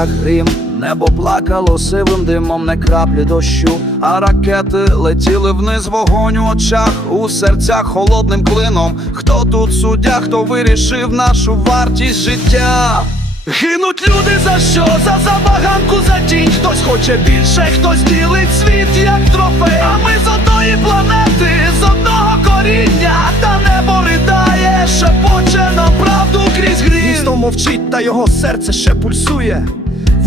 як грім. Небо плакало сивим димом, не краплі дощу, а ракети летіли вниз, вогонь у очах, у серцях холодним клином. Хто тут суддя, хто вирішив нашу вартість життя? Гинуть люди за що? За забаганку за тінь Хтось хоче більше, хтось ділить світ як трофей А ми з одної планети, з одного коріння Та небо ридає, шепоче нам правду крізь грім Місто мовчить, та його серце ще пульсує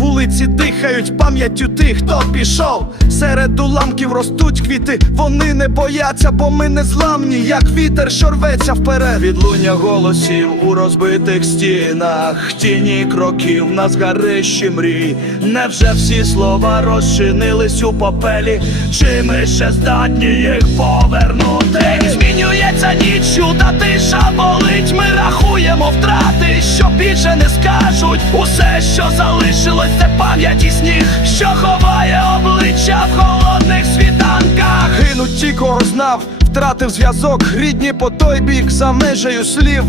Вулиці дихають пам'яттю тих, хто пішов. Серед уламків ростуть квіти, вони не бояться, бо ми не зламні, як вітер, що рветься вперед. Відлуння голосів у розбитих стінах, тіні кроків на згарищі мрій. Невже всі слова розчинились у попелі? Чи ми ще здатні їх повернути? Змінюється ніччю, та тиша болить. Ми рахуємо втрати, що більше не скажуть. Усе, що залишилось, це пам'ять і сніг, що ховає обличчя в холодних світанках. Гинуть ті, кого знав, втратив зв'язок, рідні по той бік за межею слів.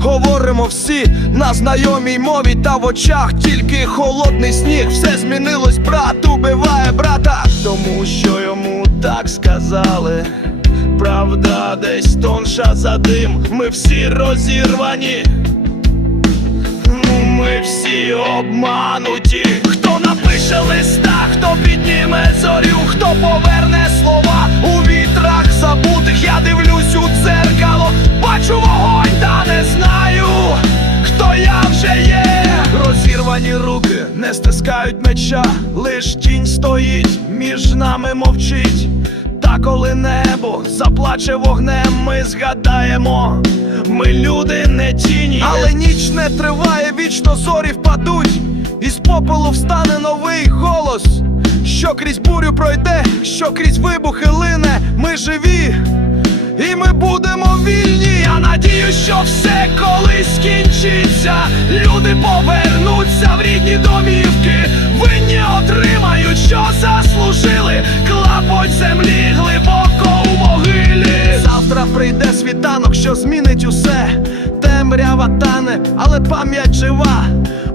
Говоримо всі на знайомій мові, та в очах тільки холодний сніг. Все змінилось, брат убиває брата, тому що йому так сказали. Правда, десь тонша за дим, ми всі розірвані. Ну, обмануті. Хто напише листа, хто підніме зорю, хто поверне слова у вітрах забутих. Я дивлюсь у дзеркало, бачу вогонь, та не знаю, хто я вже є. Розірвані руки не стискають меча, лиш тінь стоїть, між нами мовчить. Та коли небо заплаче вогнем, ми згадаємо, ми люди не тіні. Але ніч не триває, вічно зорі впадуть, і з попелу встане новий голос, що крізь бурю пройде, що крізь вибухи лине, ми живі, і ми будемо вільні. Я надію, що все колись скінчиться. Люди повернуться в рідні домівки, винні отримають, що заслужили. Клапоть землі світанок, що змінить усе. Темрява тане, але пам'ять жива.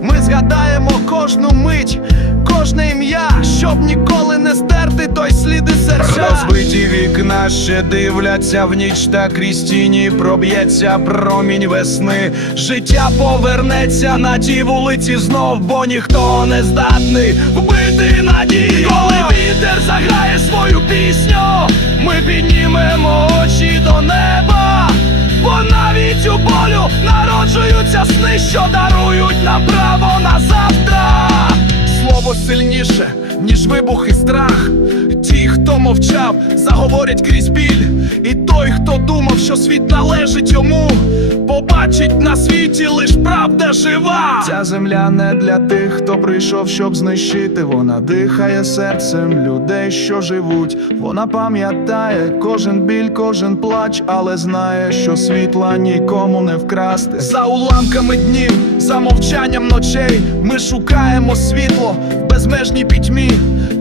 Ми згадаємо кожну мить, кожне ім'я, щоб ніколи не стерти той сліди серця. Розбиті вікна ще дивляться в ніч, та крізь тіні проб'ється промінь весни. Життя повернеться на ті вулиці знов, бо ніхто не здатний вбити надію. Коли вітер заграє свою пісню, ми піднімемо очі до неба, народжуються сни, що дарують нам право на сильніше, ніж вибух і страх. Ті, хто мовчав, заговорять крізь біль. І той, хто думав, що світ належить йому, побачить на світі лиш правда жива. Ця земля не для тих, хто прийшов, щоб знищити. Вона дихає серцем людей, що живуть. Вона пам'ятає кожен біль, кожен плач, але знає, що світла нікому не вкрасти. За уламками днів, за мовчанням ночей, ми шукаємо світло безмежній пітьмі.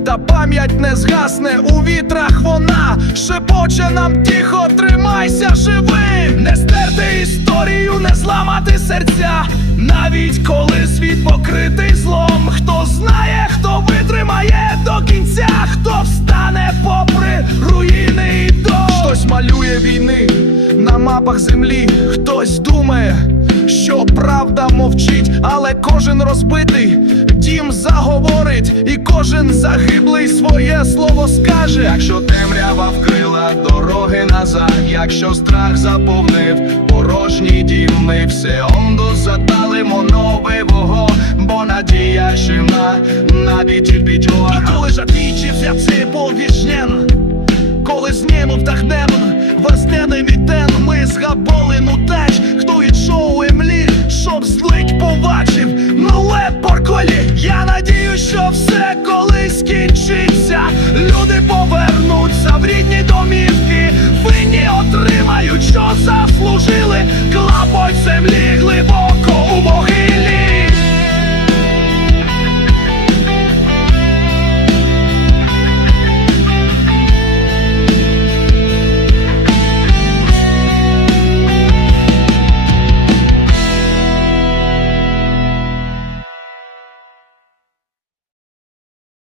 Та пам'ять не згасне у вітрах вона шепоче нам тихо, тримайся живим, не стерти історію, не зламати серця, навіть коли світ покритий злом. Хто знає, хто витримає до кінця, хто встане попри руїни і дом. Хтось малює війни на мапах землі, хтось думає, що правда мовчить, але кожен розбитий дім заговорить, і кожен загиблий своє слово скаже. Якщо темрява вкрила дороги назад, якщо страх заповнив порожній дім, ми все ондо запалимо новий вогонь, бо надія щемна навіть піджога. І коли жадничі святці повішнен, коли зніму вдохнем веснений мітен, ми згаболи ну теж, хто йшов у емлі, щоб злить побачив нове. Я надіюсь, що все колись скінчиться. Люди повернуться в рідні домівки, винні отримають, що заслужили. Клапоть